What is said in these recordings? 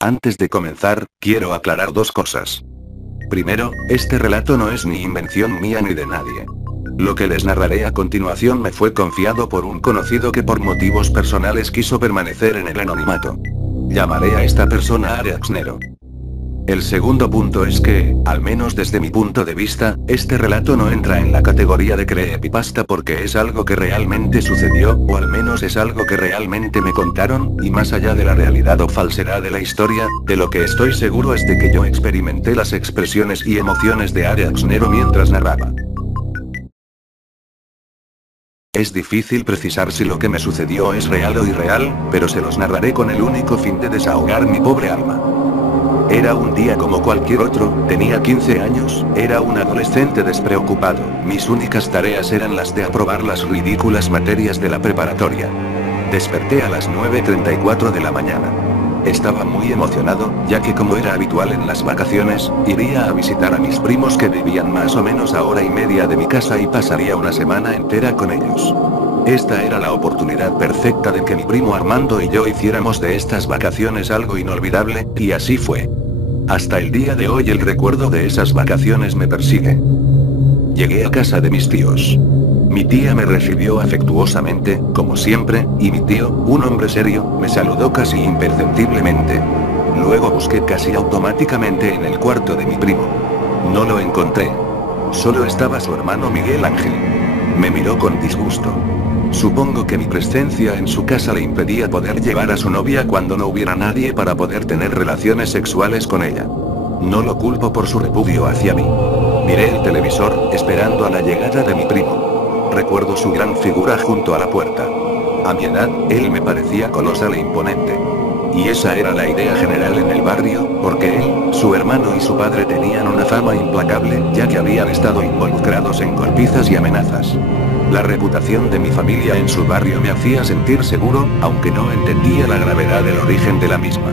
Antes de comenzar, quiero aclarar dos cosas. Primero, este relato no es ni invención mía ni de nadie. Lo que les narraré a continuación me fue confiado por un conocido que por motivos personales quiso permanecer en el anonimato. Llamaré a esta persona Araxnero. El segundo punto es que, al menos desde mi punto de vista, este relato no entra en la categoría de creepypasta porque es algo que realmente sucedió, o al menos es algo que realmente me contaron, y más allá de la realidad o falsedad de la historia, de lo que estoy seguro es de que yo experimenté las expresiones y emociones de Araxnero mientras narraba. Es difícil precisar si lo que me sucedió es real o irreal, pero se los narraré con el único fin de desahogar mi pobre alma. Era un día como cualquier otro, tenía 15 años, era un adolescente despreocupado, mis únicas tareas eran las de aprobar las ridículas materias de la preparatoria. Desperté a las 9:34 de la mañana. Estaba muy emocionado, ya que como era habitual en las vacaciones, iría a visitar a mis primos que vivían más o menos a hora y media de mi casa y pasaría una semana entera con ellos. Esta era la oportunidad perfecta de que mi primo Armando y yo hiciéramos de estas vacaciones algo inolvidable, y así fue. Hasta el día de hoy el recuerdo de esas vacaciones me persigue. Llegué a casa de mis tíos. Mi tía me recibió afectuosamente, como siempre, y mi tío, un hombre serio, me saludó casi imperceptiblemente. Luego busqué casi automáticamente en el cuarto de mi primo. No lo encontré. Solo estaba su hermano Miguel Ángel. Me miró con disgusto. Supongo que mi presencia en su casa le impedía poder llevar a su novia cuando no hubiera nadie para poder tener relaciones sexuales con ella. No lo culpo por su repudio hacia mí. Miré el televisor, esperando a la llegada de mi primo. Recuerdo su gran figura junto a la puerta. A mi edad, él me parecía colosal e imponente. Y esa era la idea general en el barrio, porque él, su hermano y su padre tenían una fama implacable, ya que habían estado involucrados en golpizas y amenazas. La reputación de mi familia en su barrio me hacía sentir seguro, aunque no entendía la gravedad del origen de la misma.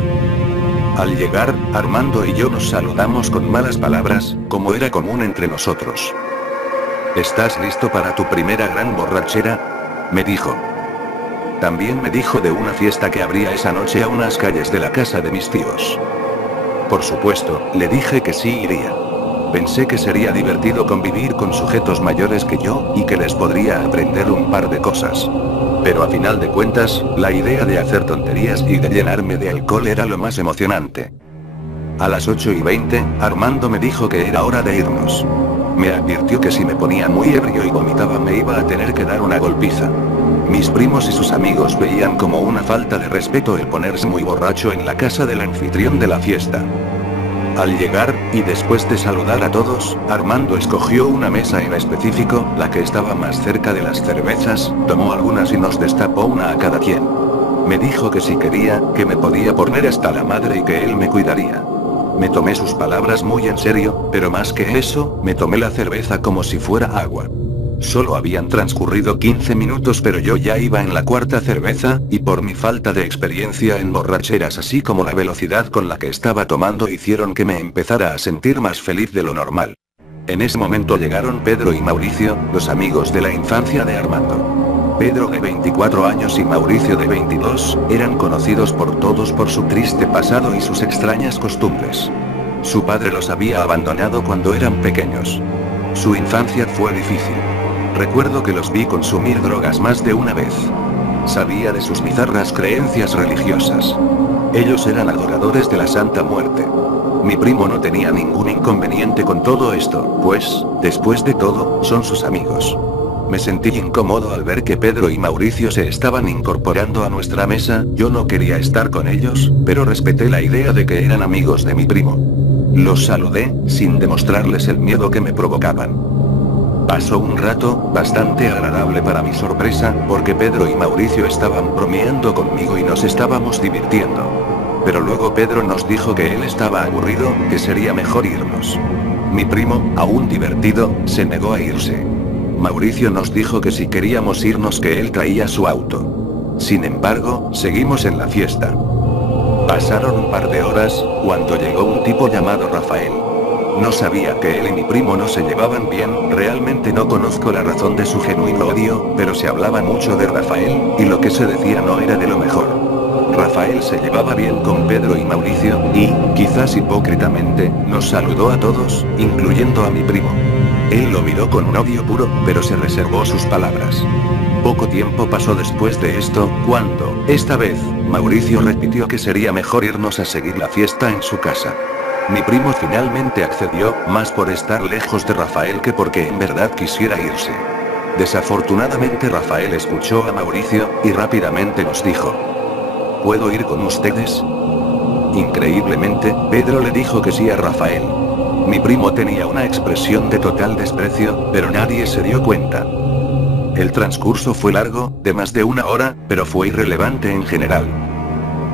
Al llegar, Armando y yo nos saludamos con malas palabras, como era común entre nosotros. ¿Estás listo para tu primera gran borrachera?, me dijo. También me dijo de una fiesta que habría esa noche a unas calles de la casa de mis tíos. Por supuesto, le dije que sí iría. Pensé que sería divertido convivir con sujetos mayores que yo, y que les podría aprender un par de cosas. Pero a final de cuentas, la idea de hacer tonterías y de llenarme de alcohol era lo más emocionante. A las 8:20, Armando me dijo que era hora de irnos. Me advirtió que si me ponía muy ebrio y vomitaba me iba a tener que dar una golpiza. Mis primos y sus amigos veían como una falta de respeto el ponerse muy borracho en la casa del anfitrión de la fiesta. Al llegar, y después de saludar a todos, Armando escogió una mesa en específico, la que estaba más cerca de las cervezas, tomó algunas y nos destapó una a cada quien. Me dijo que si quería, que me podía poner hasta la madre y que él me cuidaría. Me tomé sus palabras muy en serio, pero más que eso, me tomé la cerveza como si fuera agua. Solo habían transcurrido 15 minutos pero yo ya iba en la cuarta cerveza, y por mi falta de experiencia en borracheras así como la velocidad con la que estaba tomando hicieron que me empezara a sentir más feliz de lo normal. En ese momento llegaron Pedro y Mauricio, los amigos de la infancia de Armando. Pedro de 24 años y Mauricio de 22, eran conocidos por todos por su triste pasado y sus extrañas costumbres. Su padre los había abandonado cuando eran pequeños. Su infancia fue difícil. Recuerdo que los vi consumir drogas más de una vez. Sabía de sus bizarras creencias religiosas. Ellos eran adoradores de la Santa Muerte. Mi primo no tenía ningún inconveniente con todo esto, pues, después de todo, son sus amigos. Me sentí incómodo al ver que Pedro y Mauricio se estaban incorporando a nuestra mesa, yo no quería estar con ellos, pero respeté la idea de que eran amigos de mi primo. Los saludé, sin demostrarles el miedo que me provocaban. Pasó un rato, bastante agradable para mi sorpresa, porque Pedro y Mauricio estaban bromeando conmigo y nos estábamos divirtiendo. Pero luego Pedro nos dijo que él estaba aburrido, que sería mejor irnos. Mi primo, aún divertido, se negó a irse. Mauricio nos dijo que si queríamos irnos que él traía su auto. Sin embargo, seguimos en la fiesta. Pasaron un par de horas, cuando llegó un tipo llamado Rafael. No sabía que él y mi primo no se llevaban bien, realmente no conozco la razón de su genuino odio, pero se hablaba mucho de Rafael, y lo que se decía no era de lo mejor. Rafael se llevaba bien con Pedro y Mauricio, y, quizás hipócritamente, nos saludó a todos, incluyendo a mi primo. Él lo miró con un odio puro, pero se reservó sus palabras. Poco tiempo pasó después de esto, cuando, esta vez, Mauricio repitió que sería mejor irnos a seguir la fiesta en su casa. Mi primo finalmente accedió, más por estar lejos de Rafael que porque en verdad quisiera irse. Desafortunadamente Rafael escuchó a Mauricio, y rápidamente nos dijo: ¿puedo ir con ustedes? Increíblemente, Pedro le dijo que sí a Rafael. Mi primo tenía una expresión de total desprecio, pero nadie se dio cuenta. El transcurso fue largo, de más de 1 hora, pero fue irrelevante en general.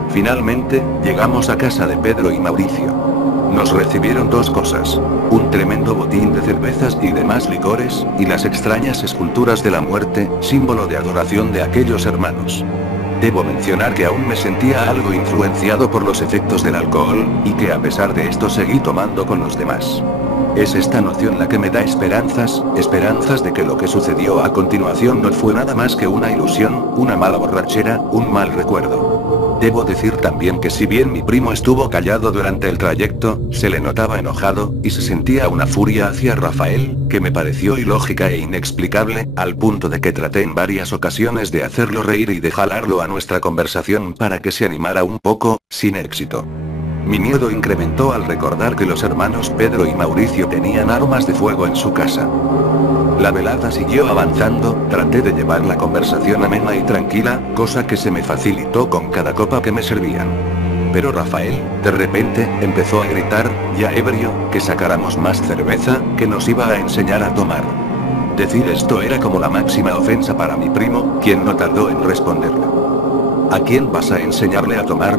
Finalmente, llegamos a casa de Pedro y Mauricio. Nos recibieron 2 cosas: un tremendo botín de cervezas y demás licores, y las extrañas esculturas de la muerte, símbolo de adoración de aquellos hermanos. Debo mencionar que aún me sentía algo influenciado por los efectos del alcohol, y que a pesar de esto seguí tomando con los demás. Es esta noción la que me da esperanzas de que lo que sucedió a continuación no fue nada más que una ilusión, una mala borrachera, un mal recuerdo. Debo decir también que si bien mi primo estuvo callado durante el trayecto, se le notaba enojado, y se sentía una furia hacia Rafael, que me pareció ilógica e inexplicable, al punto de que traté en varias ocasiones de hacerlo reír y de jalarlo a nuestra conversación para que se animara un poco, sin éxito. Mi miedo incrementó al recordar que los hermanos Pedro y Mauricio tenían armas de fuego en su casa. La velada siguió avanzando, traté de llevar la conversación amena y tranquila, cosa que se me facilitó con cada copa que me servían. Pero Rafael, de repente, empezó a gritar, ya ebrio, que sacáramos más cerveza, que nos iba a enseñar a tomar. Decir esto era como la máxima ofensa para mi primo, quien no tardó en responderle. ¿A quién vas a enseñarle a tomar?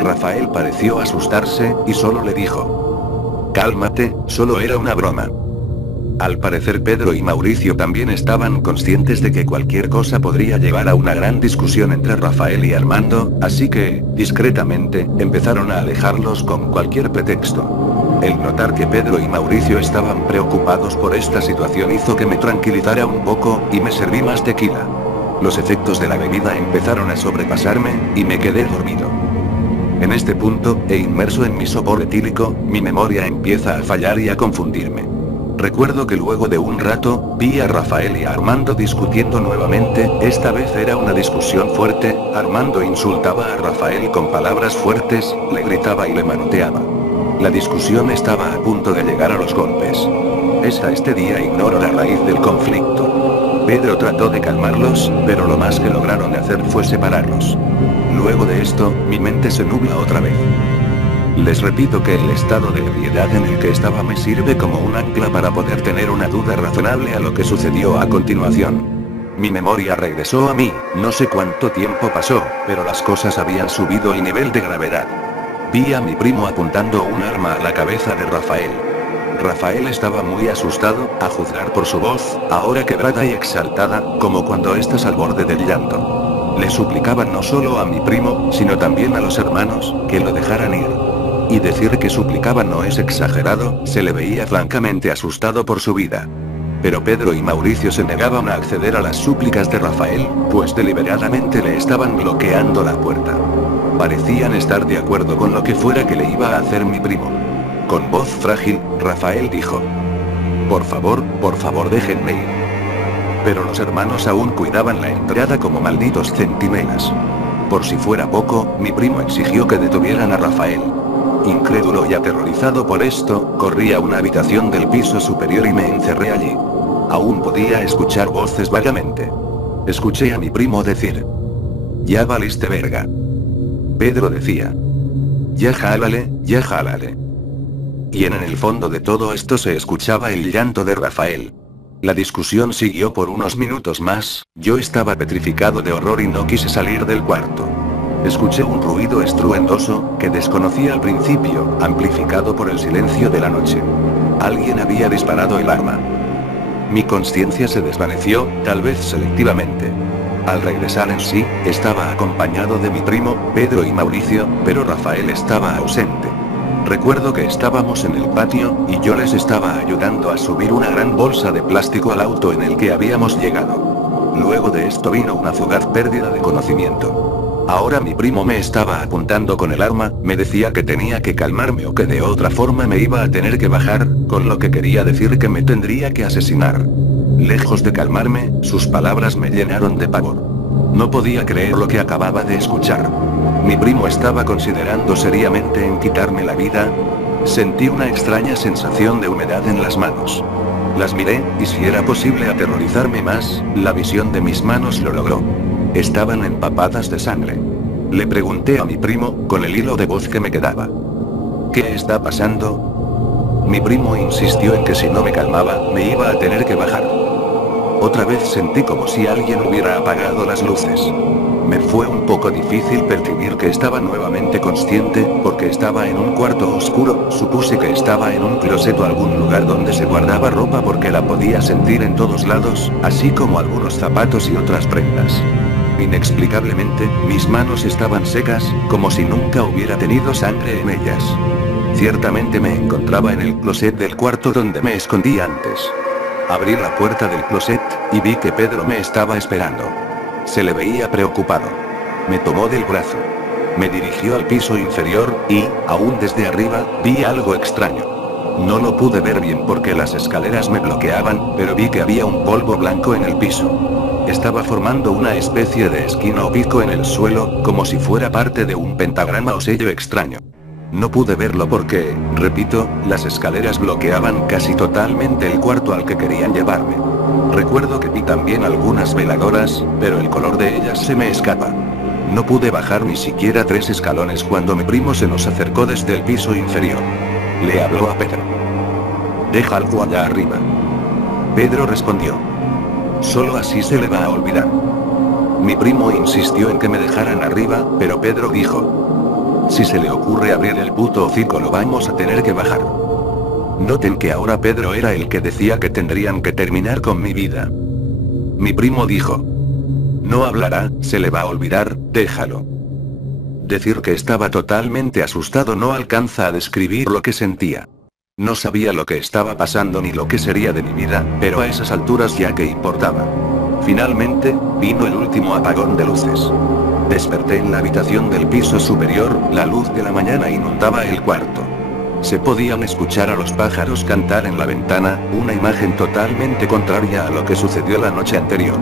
Rafael pareció asustarse, y solo le dijo: cálmate, solo era una broma. Al parecer Pedro y Mauricio también estaban conscientes de que cualquier cosa podría llevar a una gran discusión entre Rafael y Armando, así que, discretamente, empezaron a alejarlos con cualquier pretexto. El notar que Pedro y Mauricio estaban preocupados por esta situación hizo que me tranquilizara un poco, y me serví más tequila. Los efectos de la bebida empezaron a sobrepasarme, y me quedé dormido. En este punto, e inmerso en mi sopor etílico, mi memoria empieza a fallar y a confundirme. Recuerdo que luego de un rato, vi a Rafael y a Armando discutiendo nuevamente, esta vez era una discusión fuerte, Armando insultaba a Rafael con palabras fuertes, le gritaba y le manoteaba. La discusión estaba a punto de llegar a los golpes. Hasta este día ignoro la raíz del conflicto. Pedro trató de calmarlos, pero lo más que lograron hacer fue separarlos. Luego de esto, mi mente se nubla otra vez. Les repito que el estado de ebriedad en el que estaba me sirve como un ancla para poder tener una duda razonable a lo que sucedió a continuación. Mi memoria regresó a mí, no sé cuánto tiempo pasó, pero las cosas habían subido el nivel de gravedad. Vi a mi primo apuntando un arma a la cabeza de Rafael. Rafael estaba muy asustado, a juzgar por su voz, ahora quebrada y exaltada, como cuando estás al borde del llanto. Le suplicaban no solo a mi primo, sino también a los hermanos, que lo dejaran ir. Y decir que suplicaba no es exagerado, se le veía francamente asustado por su vida. Pero Pedro y Mauricio se negaban a acceder a las súplicas de Rafael, pues deliberadamente le estaban bloqueando la puerta. Parecían estar de acuerdo con lo que fuera que le iba a hacer mi primo. Con voz frágil, Rafael dijo: por favor, déjenme ir. Pero los hermanos aún cuidaban la entrada como malditos centinelas. Por si fuera poco, mi primo exigió que detuvieran a Rafael. Incrédulo y aterrorizado por esto, corrí a una habitación del piso superior y me encerré allí. Aún podía escuchar voces vagamente. Escuché a mi primo decir: ya valiste verga. Pedro decía: ya jálale, ya jálale. Y en el fondo de todo esto se escuchaba el llanto de Rafael. La discusión siguió por unos minutos más, yo estaba petrificado de horror y no quise salir del cuarto. Escuché un ruido estruendoso, que desconocí al principio, amplificado por el silencio de la noche. Alguien había disparado el arma. Mi conciencia se desvaneció, tal vez selectivamente. Al regresar en sí, estaba acompañado de mi primo, Pedro y Mauricio, pero Rafael estaba ausente. Recuerdo que estábamos en el patio, y yo les estaba ayudando a subir una gran bolsa de plástico al auto en el que habíamos llegado. Luego de esto vino una fugaz pérdida de conocimiento. Ahora mi primo me estaba apuntando con el arma, me decía que tenía que calmarme o que de otra forma me iba a tener que bajar, con lo que quería decir que me tendría que asesinar. Lejos de calmarme, sus palabras me llenaron de pavor. No podía creer lo que acababa de escuchar. Mi primo estaba considerando seriamente en quitarme la vida. Sentí una extraña sensación de humedad en las manos. Las miré, y si era posible aterrorizarme más, la visión de mis manos lo logró. Estaban empapadas de sangre. Le pregunté a mi primo, con el hilo de voz que me quedaba. ¿Qué está pasando? Mi primo insistió en que si no me calmaba, me iba a tener que bajar. Otra vez sentí como si alguien hubiera apagado las luces. Me fue un poco difícil percibir que estaba nuevamente consciente, porque estaba en un cuarto oscuro. Supuse que estaba en un closet o algún lugar donde se guardaba ropa porque la podía sentir en todos lados, así como algunos zapatos y otras prendas. Inexplicablemente, mis manos estaban secas, como si nunca hubiera tenido sangre en ellas. Ciertamente me encontraba en el closet del cuarto donde me escondí antes. Abrí la puerta del closet, y vi que Pedro me estaba esperando. Se le veía preocupado. Me tomó del brazo. Me dirigió al piso inferior, y, aún desde arriba, vi algo extraño. No lo pude ver bien porque las escaleras me bloqueaban, pero vi que había un polvo blanco en el piso. Estaba formando una especie de esquina o pico en el suelo, como si fuera parte de un pentagrama o sello extraño. No pude verlo porque, repito, las escaleras bloqueaban casi totalmente el cuarto al que querían llevarme. Recuerdo que vi también algunas veladoras, pero el color de ellas se me escapa. No pude bajar ni siquiera 3 escalones cuando mi primo se nos acercó desde el piso inferior. Le habló a Pedro. «Deja algo allá arriba». Pedro respondió. «Solo así se le va a olvidar». Mi primo insistió en que me dejaran arriba, pero Pedro dijo: «Si se le ocurre abrir el puto hocico lo vamos a tener que bajar». Noten que ahora Pedro era el que decía que tendrían que terminar con mi vida. Mi primo dijo: «No hablará, se le va a olvidar, déjalo». Decir que estaba totalmente asustado no alcanza a describir lo que sentía. No sabía lo que estaba pasando ni lo que sería de mi vida, pero a esas alturas ya que importaba. Finalmente, vino el último apagón de luces. Desperté en la habitación del piso superior, la luz de la mañana inundaba el cuarto. Se podían escuchar a los pájaros cantar en la ventana, una imagen totalmente contraria a lo que sucedió la noche anterior.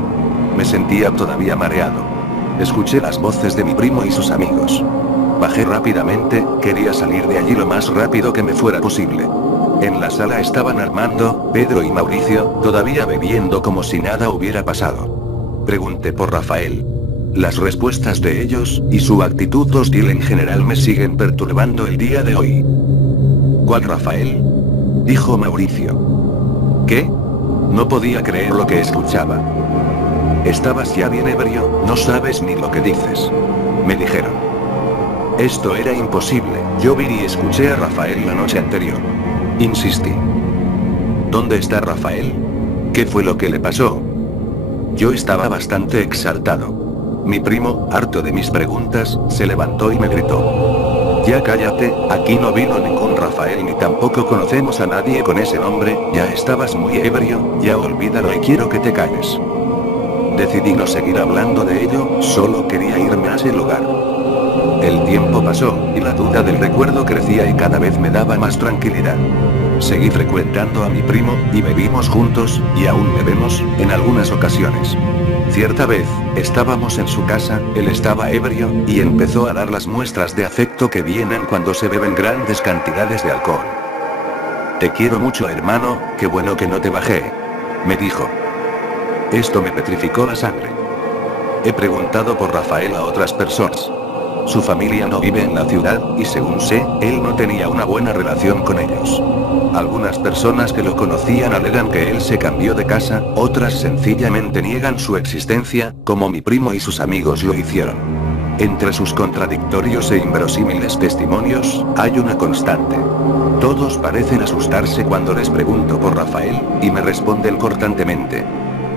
Me sentía todavía mareado. Escuché las voces de mi primo y sus amigos. Bajé rápidamente, quería salir de allí lo más rápido que me fuera posible. En la sala estaban Armando, Pedro y Mauricio, todavía bebiendo como si nada hubiera pasado. Pregunté por Rafael. Las respuestas de ellos, y su actitud hostil en general me siguen perturbando el día de hoy. ¿Cuál Rafael?, dijo Mauricio. ¿Qué? No podía creer lo que escuchaba. Estabas ya bien ebrio, no sabes ni lo que dices. Me dijeron. Esto era imposible, yo vi y escuché a Rafael la noche anterior. Insistí. ¿Dónde está Rafael? ¿Qué fue lo que le pasó? Yo estaba bastante exaltado. Mi primo, harto de mis preguntas, se levantó y me gritó: «Ya cállate, aquí no vino ningún Rafael ni tampoco conocemos a nadie con ese nombre, ya estabas muy ebrio, ya olvídalo y quiero que te calles». Decidí no seguir hablando de ello, solo quería irme a ese lugar. El tiempo pasó, y la duda del recuerdo crecía y cada vez me daba más tranquilidad. Seguí frecuentando a mi primo, y bebimos juntos, y aún bebemos, en algunas ocasiones. Cierta vez, estábamos en su casa, él estaba ebrio, y empezó a dar las muestras de afecto que vienen cuando se beben grandes cantidades de alcohol. «Te quiero mucho, hermano, qué bueno que no te bajé», me dijo. Esto me petrificó la sangre. He preguntado por Rafael a otras personas. Su familia no vive en la ciudad, y según sé, él no tenía una buena relación con ellos. Algunas personas que lo conocían alegan que él se cambió de casa, otras sencillamente niegan su existencia, como mi primo y sus amigos lo hicieron. Entre sus contradictorios e inverosímiles testimonios, hay una constante. Todos parecen asustarse cuando les pregunto por Rafael, y me responden cortantemente.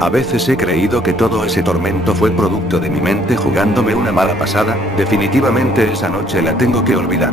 A veces he creído que todo ese tormento fue producto de mi mente jugándome una mala pasada, definitivamente esa noche la tengo que olvidar.